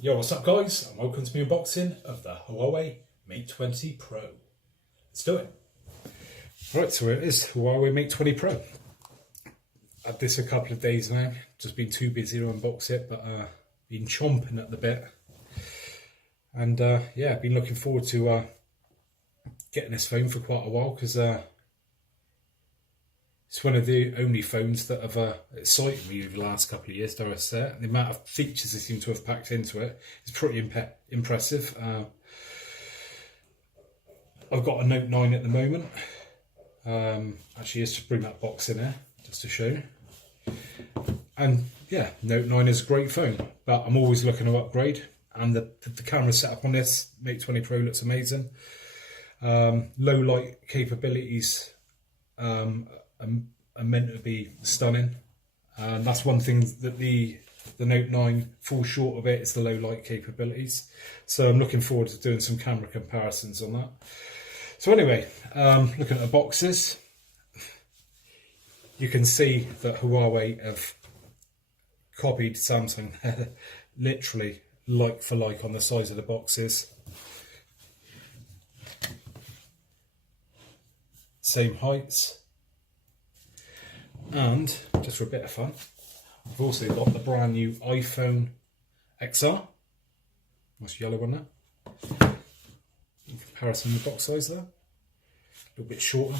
Yo, what's up guys, and welcome to my unboxing of the Huawei Mate 20 Pro. Let's do it. Right, so it is Huawei Mate 20 Pro. Had this a couple of days now, just been too busy to unbox it, but been chomping at the bit. And yeah, been looking forward to getting this phone for quite a while, because it's one of the only phones that have excited me over the last couple of years, dare I say it. The amount of features they seem to have packed into it is pretty impressive. I've got a Note 9 at the moment. Actually, just to bring that box in here, just to show you. And yeah, Note 9 is a great phone, but I'm always looking to upgrade. And the camera setup on this Mate 20 Pro looks amazing. Low light capabilities are meant to be stunning. That's one thing that the Note 9 falls short of. It is the low light capabilities. So I'm looking forward to doing some camera comparisons on that. So anyway, looking at the boxes, you can see that Huawei have copied Samsung literally like for like on the size of the boxes. Same heights. And just for a bit of fun, I've also got the brand new iPhone XR. Nice yellow one there. In comparison to the box size there, a little bit shorter.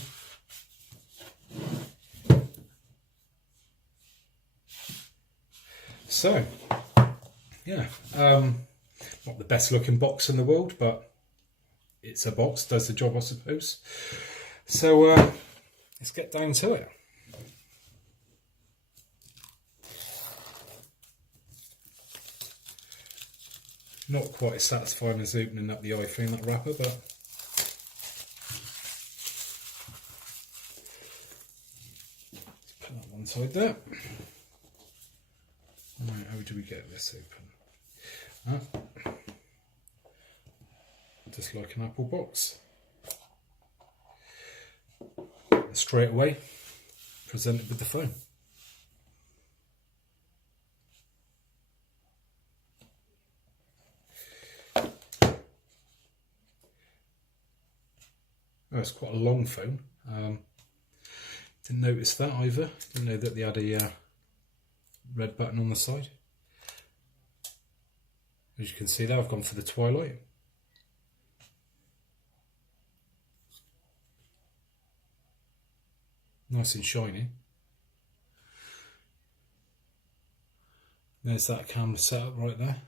So, yeah, not the best looking box in the world, but it's a box, does the job, I suppose. So let's get down to it. Not quite as satisfying as opening up the iPhone, that wrapper, but let's put that one side there. Right, how do we get this open? Just like an Apple box. And straight away, presented with the phone. Oh, it's quite a long phone. Didn't notice that either. Didn't know that they had a red button on the side. As you can see there, I've gone for the Twilight. Nice and shiny. There's that camera setup right there.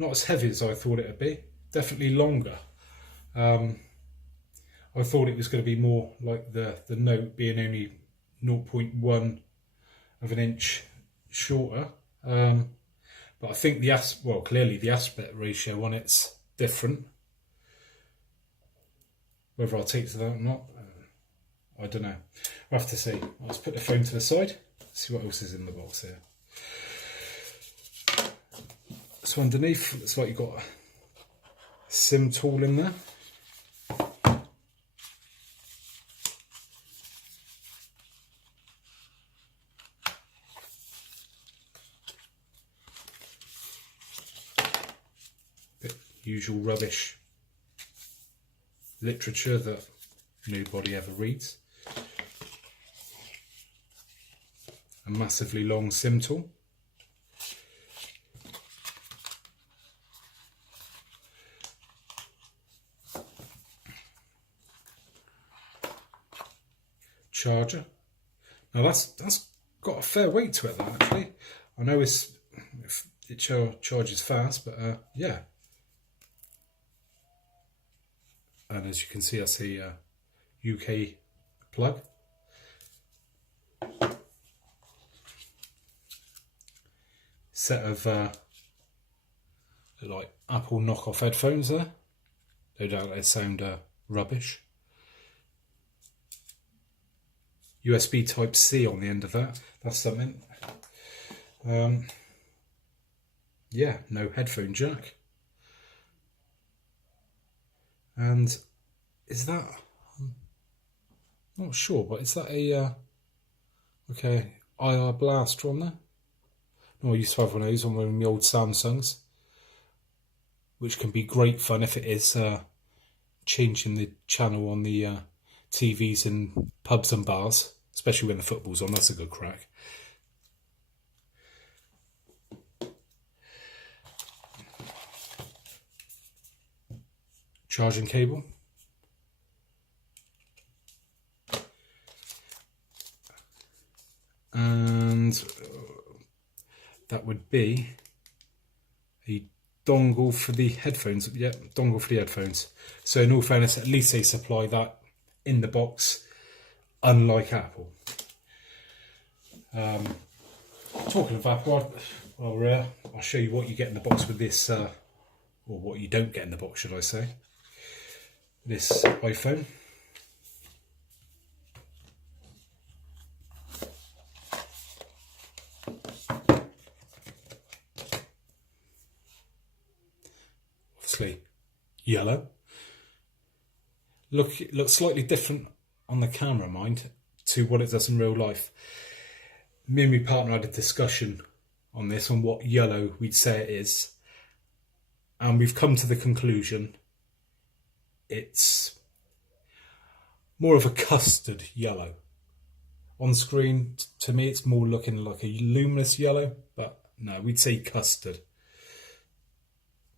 Not as heavy as I thought it would be, definitely longer. I thought it was going to be more like the Note, being only 0.1 of an inch shorter. But I think clearly the aspect ratio on it's different. Whether I'll take to that or not, I don't know. We'll have to see. Let's put the phone to the side, see what else is in the box here. So underneath, looks like you've got a SIM tool in there. Bit usual rubbish literature that nobody ever reads. A massively long SIM tool. Charger. Now that's got a fair weight to it, that actually. I know it charges fast, but yeah. And as you can see, that's a UK plug. Set of like Apple knockoff headphones there. No doubt they sound rubbish. USB Type C on the end of that. That's something. Yeah, no headphone jack. And is that, I'm not sure, but is that a okay, IR blaster on there. No, I used to have one of those on one of the old Samsungs, which can be great fun if it is changing the channel on the TVs in pubs and bars, especially when the football's on. That's a good crack. Charging cable. And that would be a dongle for the headphones. Yeah, dongle for the headphones. So in all fairness, at least they supply that in the box, unlike Apple. Talking of Apple, I'll show you what you get in the box with this, or what you don't get in the box, should I say. This iPhone. Obviously yellow. It looks slightly different on the camera, mind, to what it does in real life. Me and my partner had a discussion on this, on what yellow we'd say it is, and we've come to the conclusion it's more of a custard yellow. On screen, to me, it's more looking like a luminous yellow, but no, we'd say custard.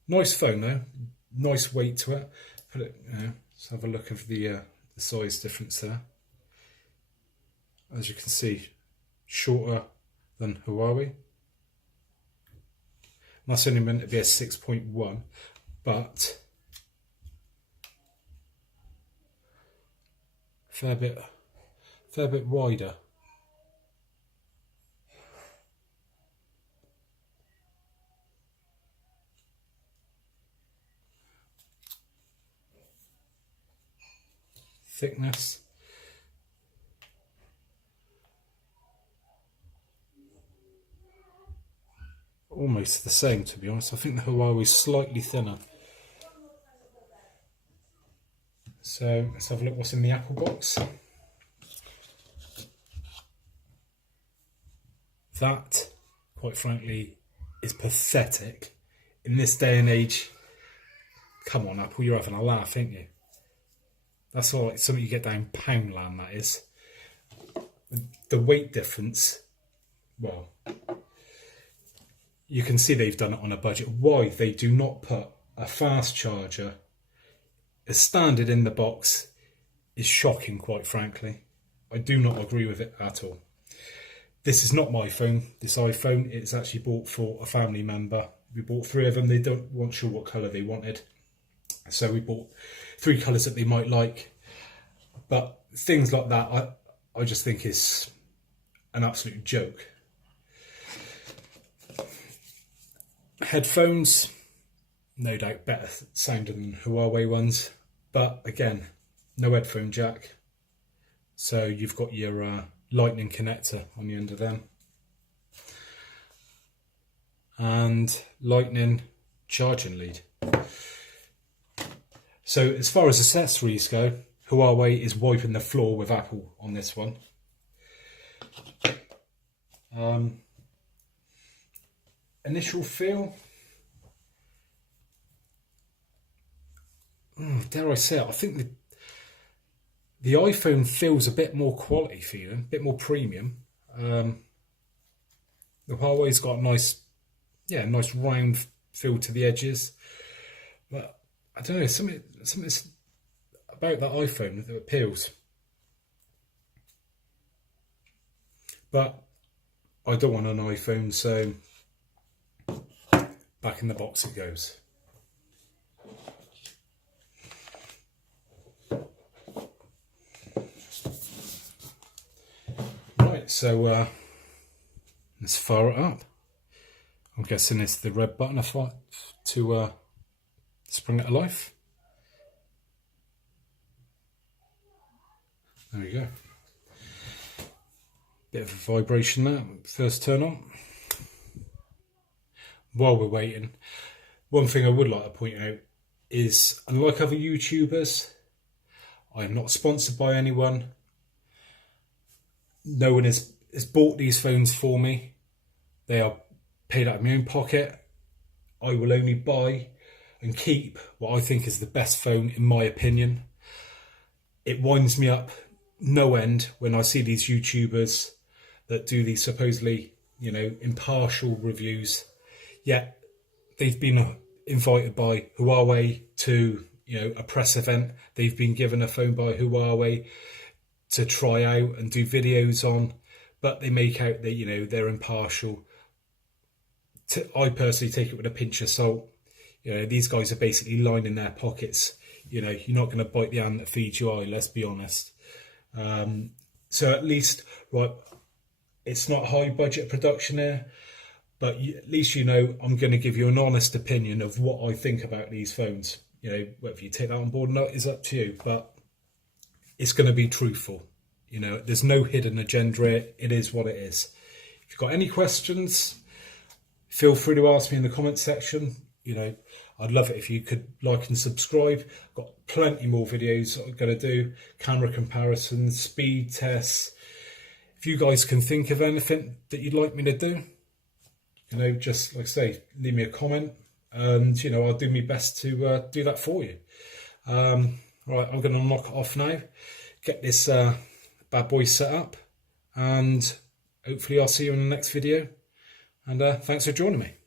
Nice phone though, nice weight to it. Put it, let's have a look at the size difference there. As you can see, shorter than Huawei. That's only meant to be a 6.1, but fair bit wider. Thickness. Almost the same, to be honest. I think the Huawei is slightly thinner. So let's have a look what's in the Apple box. That, quite frankly, is pathetic. In this day and age, come on Apple, you're having a laugh, ain't you? That's all like something you get down Poundland, that is. The weight difference, well, you can see they've done it on a budget. Why they do not put a fast charger as standard in the box is shocking, quite frankly. I do not agree with it at all. This is not my phone. This iPhone, it's actually bought for a family member. We bought 3 of them. They weren't sure what colour they wanted. So we bought 3 colours that they might like. But things like that, I just think is an absolute joke. Headphones, no doubt better sounding than Huawei ones. But again, no headphone jack. So you've got your lightning connector on the end of them. And lightning charging lead. So as far as accessories go, Huawei is wiping the floor with Apple on this one. Initial feel, dare I say it, I think the iPhone feels a bit more quality feeling, a bit more premium. The Huawei's got a nice round feel to the edges. But I don't know, something about that iPhone that appeals. But I don't want an iPhone, so back in the box it goes. Right, so let's fire it up. I'm guessing it's the red button to spring it to life. There we go. Bit of a vibration there, first turn on. While we're waiting, one thing I would like to point out is, unlike other YouTubers, I am not sponsored by anyone. No one is has bought these phones for me. They are paid out of my own pocket. I will only buy and keep what I think is the best phone, in my opinion. It winds me up no end when I see these YouTubers that do these supposedly, you know, impartial reviews. Yet they've been invited by Huawei to, you know, a press event. They've been given a phone by Huawei to try out and do videos on, but they make out that, you know, they're impartial. I personally take it with a pinch of salt. You know, these guys are basically lining their pockets. You know, you're not going to bite the hand that feeds you eye, let's be honest. So at least, right, it's not high budget production here, but at least, you know, I'm going to give you an honest opinion of what I think about these phones. You know, whether you take that on board or not is up to you, but it's going to be truthful. You know, there's no hidden agenda here. It is what it is. If you've got any questions, feel free to ask me in the comments section. You know, I'd love it if you could like and subscribe. I've got plenty more videos I'm going to do, camera comparisons, speed tests. If you guys can think of anything that you'd like me to do, you know, just like I say, leave me a comment, and, you know, I'll do my best to do that for you. Right, I'm going to knock it off now, get this bad boy set up, and hopefully I'll see you in the next video. And thanks for joining me.